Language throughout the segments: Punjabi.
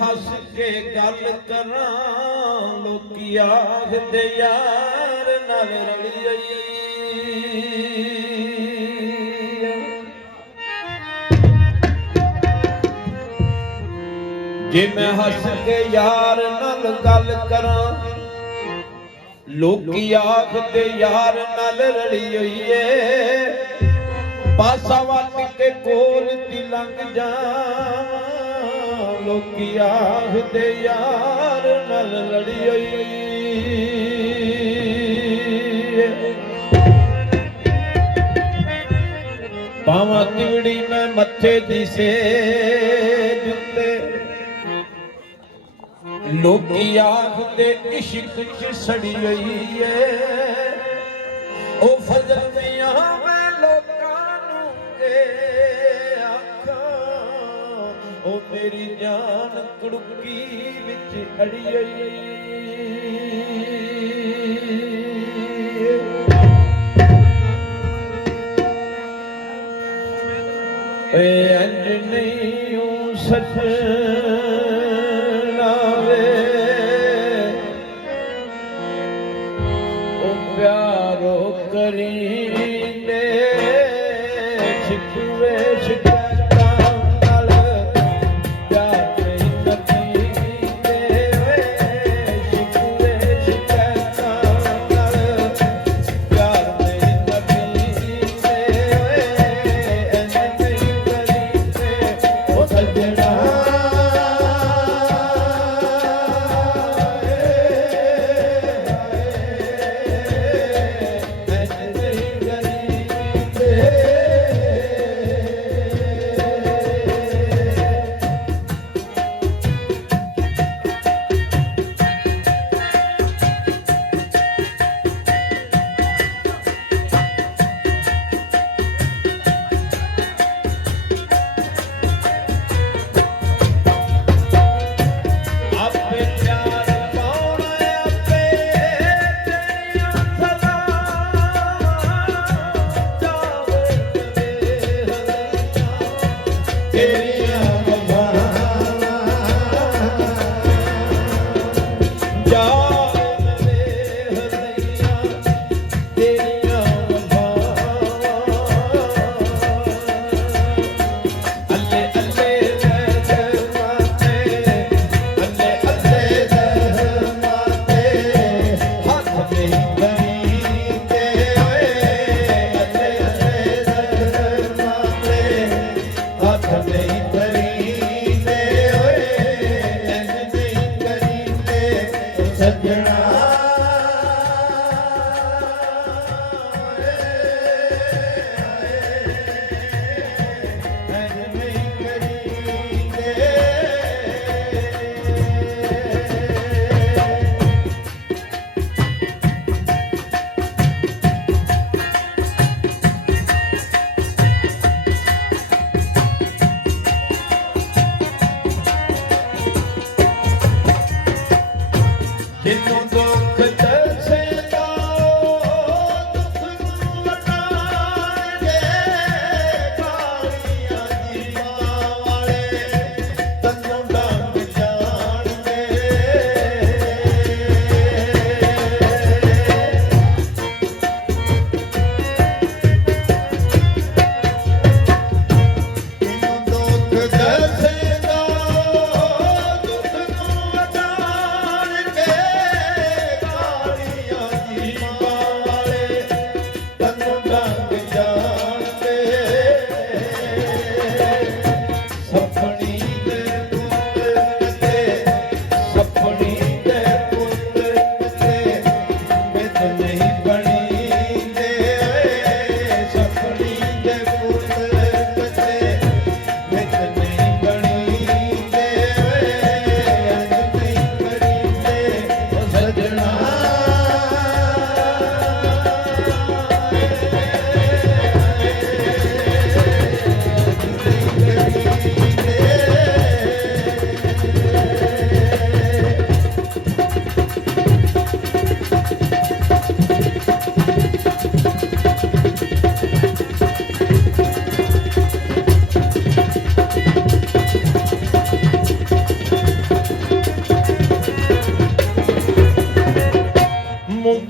ਹੱਸ ਕੇ ਗੱਲ ਕਰਾਂ ਲੋਕੀ ਆਖਦੇ ਯਾਰ ਨਾਲ ਰਲੀ ਆਈ। ਜੇ ਮੈਂ ਹੱਸ ਕੇ ਯਾਰ ਨਾਲ ਗੱਲ ਕਰਾਂ ਲੋਕੀ ਆਖਦੇ ਯਾਰ ਨਾਲ ਰਲੀ ਹੋਈ ਏ। ਪਾਸਾ ਵੱਟ ਕੇ ਕੋਲ ਦੀ ਲੰਘ ਜਾਵਾਂ ਲੋਕੀ ਆਖਦੇ ਯਾਰ ਨਾਲ ਲੜੀ ਹੋਈ ਏ। ਪਾਵਾਂ ਤਿਵੜੀ ਮੈਂ ਮੱਥੇ ਦੀ ਸੇਜ ਉੱਤੇ ਲੋਕੀ ਆਖਦੇ ਇਸ਼ਕ ਚ ਸੜੀ ਹੋਈ ਏ। ਉਹ ਫਜ਼ਲ ਦੀਆਂ ਮੈਂ ਲੋਕਾਂ ਨੂੰ ਕੇ ਆਖਾਂ ਉਹ ਮੇਰੀ ਜਾਨ ਕੁੜਕੀ ਵਿੱਚ ਅੜੀ ਹੋਈ ਏ। ਅੰਜ ਨਹੀਂ ਹੂੰ ਸੱਜਣਾ प्यारो करीने शिकवे शिकता नाल प्यार नबी दे वे शिकवे शिकता नाल प्यार नबी दे वे ऐसे नहीं करीने ओ सजना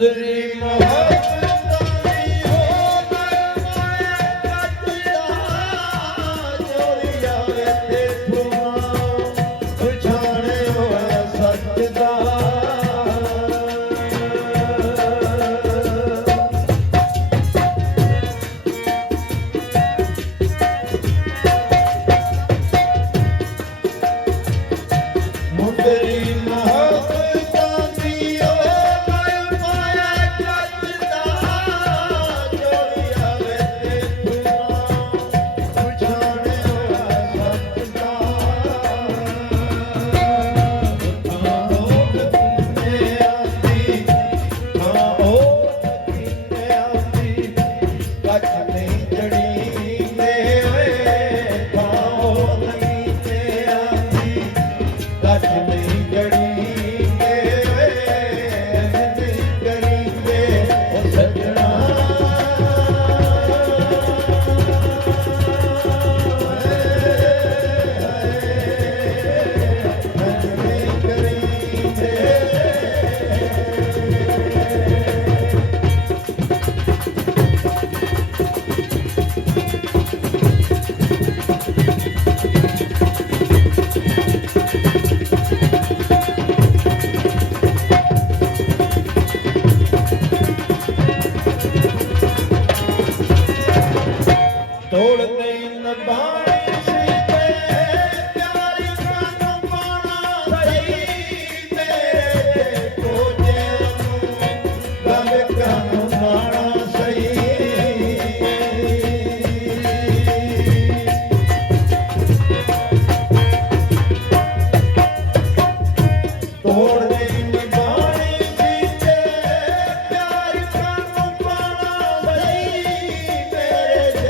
ਮੁੰਦਰੀ ਮਹਤਾਰੀ ਹੋ ਮੈਂ ਕੱਟਦਾ ਚੋਰੀਆ ਤੇ ਫੁੱਲਾਂ ਪਛਾਣੇ ਹੋਇਆ ਸੱਚ ਦਾ ਮੁੰਦਰੀ ਤੋੜ ਨਹੀਂ ਨਬਾਣੀ ਸੀ ਤੇ ਪਿਆਰੀ ਕਾਨੂੰ ਪਾਣਾ ਸਹੀ ਮੇਰੇ ਕੋਜਿਆਂ ਨੂੰ ਗੰਗ ਕਾਨੂੰ ਮਾਣਾ ਸਹੀ ਤੋੜ ਨਹੀਂ ਨਬਾਣੀ ਸੀ ਤੇ ਪਿਆਰੀ ਕਾਨੂੰ ਪਾਣਾ ਸਹੀ ਮੇਰੇ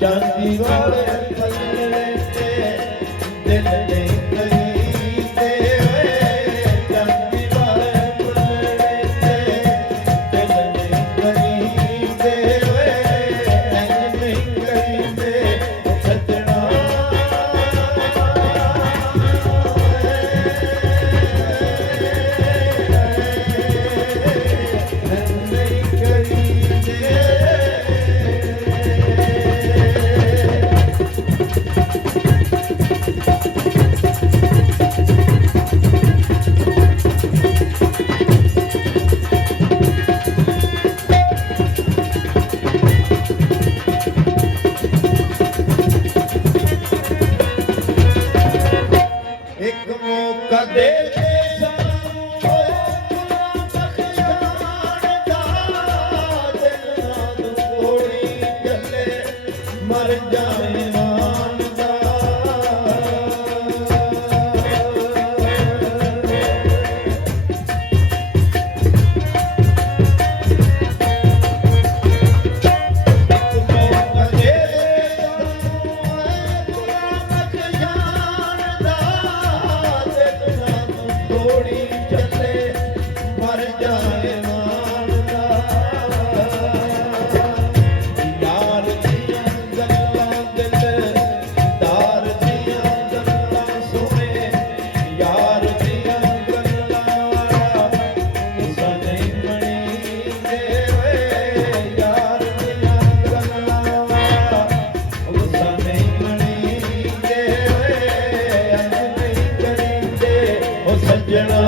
ਚਾਂਦੀ ਵਾਲੇ ਪੱਲੜੇ ਤੇ ਦਿਲ ਦੇ ਕਰੀਦੇ ਵੇ ਚਾਂਦੀ ਵਾਲੇ ਪੱਲੜੇ ਤੇ ਦਿਲ ਦੇ ਕਰੀਦੇ ਵੇ ਇੰਜ ਨਹੀਂ ਕਰੀਦੇ ਸੱਜਣਾ ਨਹੀਂ ਕਰੀਦੇ ਇੱਕ ਮੌਕਾ ਦੇ ਦੇ ਸਾਨੂੰ ਬਖਸ਼ਾਣ ਦਾ ਦਿਲ ਨਾਲ ਕੋੜੀ ਚੱਲੇ ਮਰ ਜਾਏ ਮਾਨ ਦਾ ਇੱਕ ਮੌਕਾ ਦੇ ਦੇ ਸਾਨੂੰ ਬਖਸ਼ਾਣ ਦਾ ਤੋੜੀ ਚੱਲੇ ਮਰ ਜਾਏ ਮਾਨ ਦਾ ਯਾਰ ਦੀਆਂ ਗੱਲਾਂ ਦਿਲਦਾਰ ਦੀਆਂ ਗੱਲਾਂ ਸੁਣੇ ਯਾਰ ਦੀਆਂ ਗੱਲਾਂ ਵਾਲਾ ਸਨੇ ਮਣੀ ਦੇ ਵੇ ਯਾਰ ਦੀਆਂ ਗੱਲਾਂ ਵਾਲਾ ਸਨੇ ਮਣੀ ਦੇ ਵੇ ਅੰਜ ਨਹੀਂ ਕਰੀਂਦੇ ਉਹ ਸੱਜਣਾ